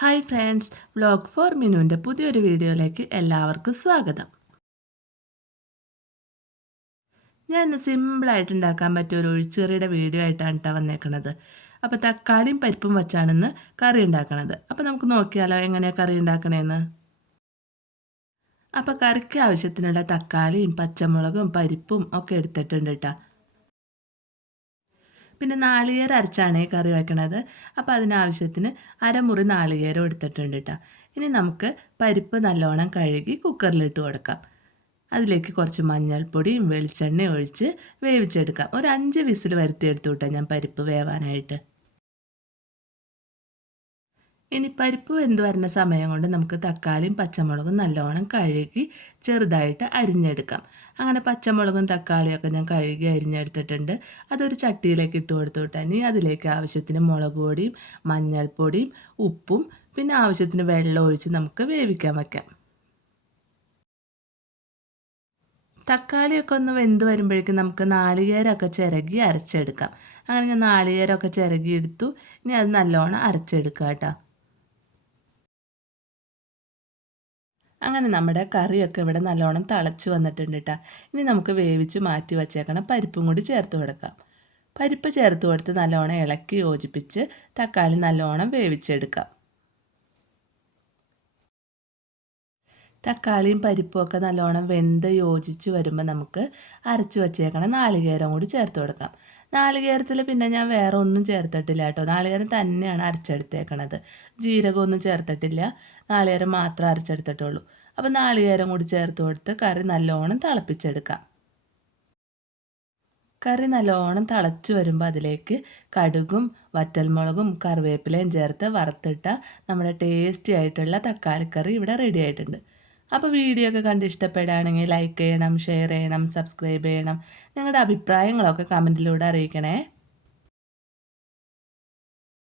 Hi friends vlog for മിനുവിന്റെ പുതിയൊരു വീഡിയോയിലേക്ക് എല്ലാവർക്കും സ്വാഗതം. ഞാൻ ഇന്ന് സിമ്പിളായിട്ട് ഉണ്ടാക്കാൻ പറ്റിയ ഒരു ഒഴിച്ചുകറിയുടെ വീഡിയോ ആയിട്ടാണ് കേട്ടോ വന്നേക്കണത്. അപ്പോൾ തക്കാളിയും പരിപ്പും വെച്ചാണ് ഇന്ന് കറി ഉണ്ടാക്കണത്. അപ്പോൾ നമുക്ക് നോക്കിയാലോ എങ്ങനെയാണ് കറി ഉണ്ടാക്കണേന്ന്? അപ്പോൾ കറിക്ക് ആവശ്യത്തിനുള്ള തക്കാളിയും പച്ചമുളകും പരിപ്പും ഒക്കെ എടുത്തിട്ടുണ്ട് കേട്ടോ പിന്നെ നാളികേരം അരച്ചാണ് കറി വെക്കണത്. അപ്പോൾ അതിനാവശ്യത്തിന് അരമുറി നാളികേരം എടുത്തിട്ടുണ്ട് കേട്ടോ ഇനി നമുക്ക് പരിപ്പ് നല്ലോണം കഴുകി കുക്കറിലിട്ട് കൊടുക്കാം. അതിലേക്ക് കുറച്ച് മഞ്ഞൾപ്പൊടിയും വെളിച്ചെണ്ണയും ഒഴിച്ച് വേവിച്ചെടുക്കാം. ഒരു അഞ്ച് വിസിൽ വരുത്തിയെടുത്തു കേട്ടോ ഞാൻ പരിപ്പ് വേവാനായിട്ട്. ഇനി പരിപ്പ് വെന്ത് വരുന്ന സമയം കൊണ്ട് നമുക്ക് തക്കാളിയും പച്ചമുളകും നല്ലോണം കഴുകി ചെറുതായിട്ട് അരിഞ്ഞെടുക്കാം. അങ്ങനെ പച്ചമുളകും തക്കാളിയൊക്കെ ഞാൻ കഴുകി അരിഞ്ഞെടുത്തിട്ടുണ്ട്. അതൊരു ചട്ടിയിലേക്ക് ഇട്ട് കൊടുത്തു ഇനി അതിലേക്ക് ആവശ്യത്തിന് മുളക് പൊടിയും മഞ്ഞൾപ്പൊടിയും ഉപ്പും പിന്നെ ആവശ്യത്തിന് വെള്ളം ഒഴിച്ച് നമുക്ക് വേവിക്കാൻ വയ്ക്കാം തക്കാളിയൊക്കെ ഒന്ന് വെന്ത് വരുമ്പോഴേക്കും നമുക്ക് നാളികേരമൊക്കെ ചിരകി അരച്ചെടുക്കാം. അങ്ങനെ ഞാൻ നാളികേരമൊക്കെ ചിരകി എടുത്തു ഇനി അത് നല്ലോണം അരച്ചെടുക്കാം കേട്ടോ. അങ്ങനെ നമ്മുടെ കറിയൊക്കെ ഇവിടെ നല്ലോണം തിളച്ച് വന്നിട്ടുണ്ട് കേട്ടോ ഇനി നമുക്ക് വേവിച്ച് മാറ്റി വച്ചേക്കണം പരിപ്പും കൂടി ചേർത്ത് കൊടുക്കാം. പരിപ്പ് ചേർത്ത് കൊടുത്ത് നല്ലോണം ഇളക്കി യോജിപ്പിച്ച് തക്കാളി നല്ലോണം വേവിച്ചെടുക്കാം. തക്കാളിയും പരിപ്പും ഒക്കെ നല്ലോണം വെന്ത് യോജിച്ച് വരുമ്പോൾ നമുക്ക് അരച്ച് വച്ചേക്കണം നാളികേരം കൂടി ചേർത്ത് കൊടുക്കാം. നാളികേരത്തിൽ പിന്നെ ഞാൻ വേറെ ഒന്നും ചേർത്തിട്ടില്ല കേട്ടോ. നാളികേരം തന്നെയാണ് അരച്ചെടുത്തേക്കണത്. ജീരകമൊന്നും ചേർത്തിട്ടില്ല. നാളികേരം മാത്രം അരച്ചെടുത്തിട്ടുള്ളൂ. അപ്പോൾ നാളികേരം കൂടി ചേർത്ത് കൊടുത്ത് കറി നല്ലോണം തിളപ്പിച്ചെടുക്കാം. കറി നല്ലോണം തിളച്ച് വരുമ്പോൾ അതിലേക്ക് കടുകും വറ്റൽമുളകും കറിവേപ്പിലയും ചേർത്ത് വറുത്തിട്ട നമ്മുടെ ടേസ്റ്റി ആയിട്ടുള്ള തക്കാളിക്കറി ഇവിടെ റെഡി ആയിട്ടുണ്ട്. അപ്പോൾ വീഡിയോ ഒക്കെ കണ്ട് ഇഷ്ടപ്പെടുകയാണെങ്കിൽ ലൈക്ക് ചെയ്യണം ഷെയർ ചെയ്യണം സബ്സ്ക്രൈബ് ചെയ്യണം. നിങ്ങളുടെ അഭിപ്രായങ്ങളൊക്കെ കമന്റിലൂടെ അറിയിക്കണേ.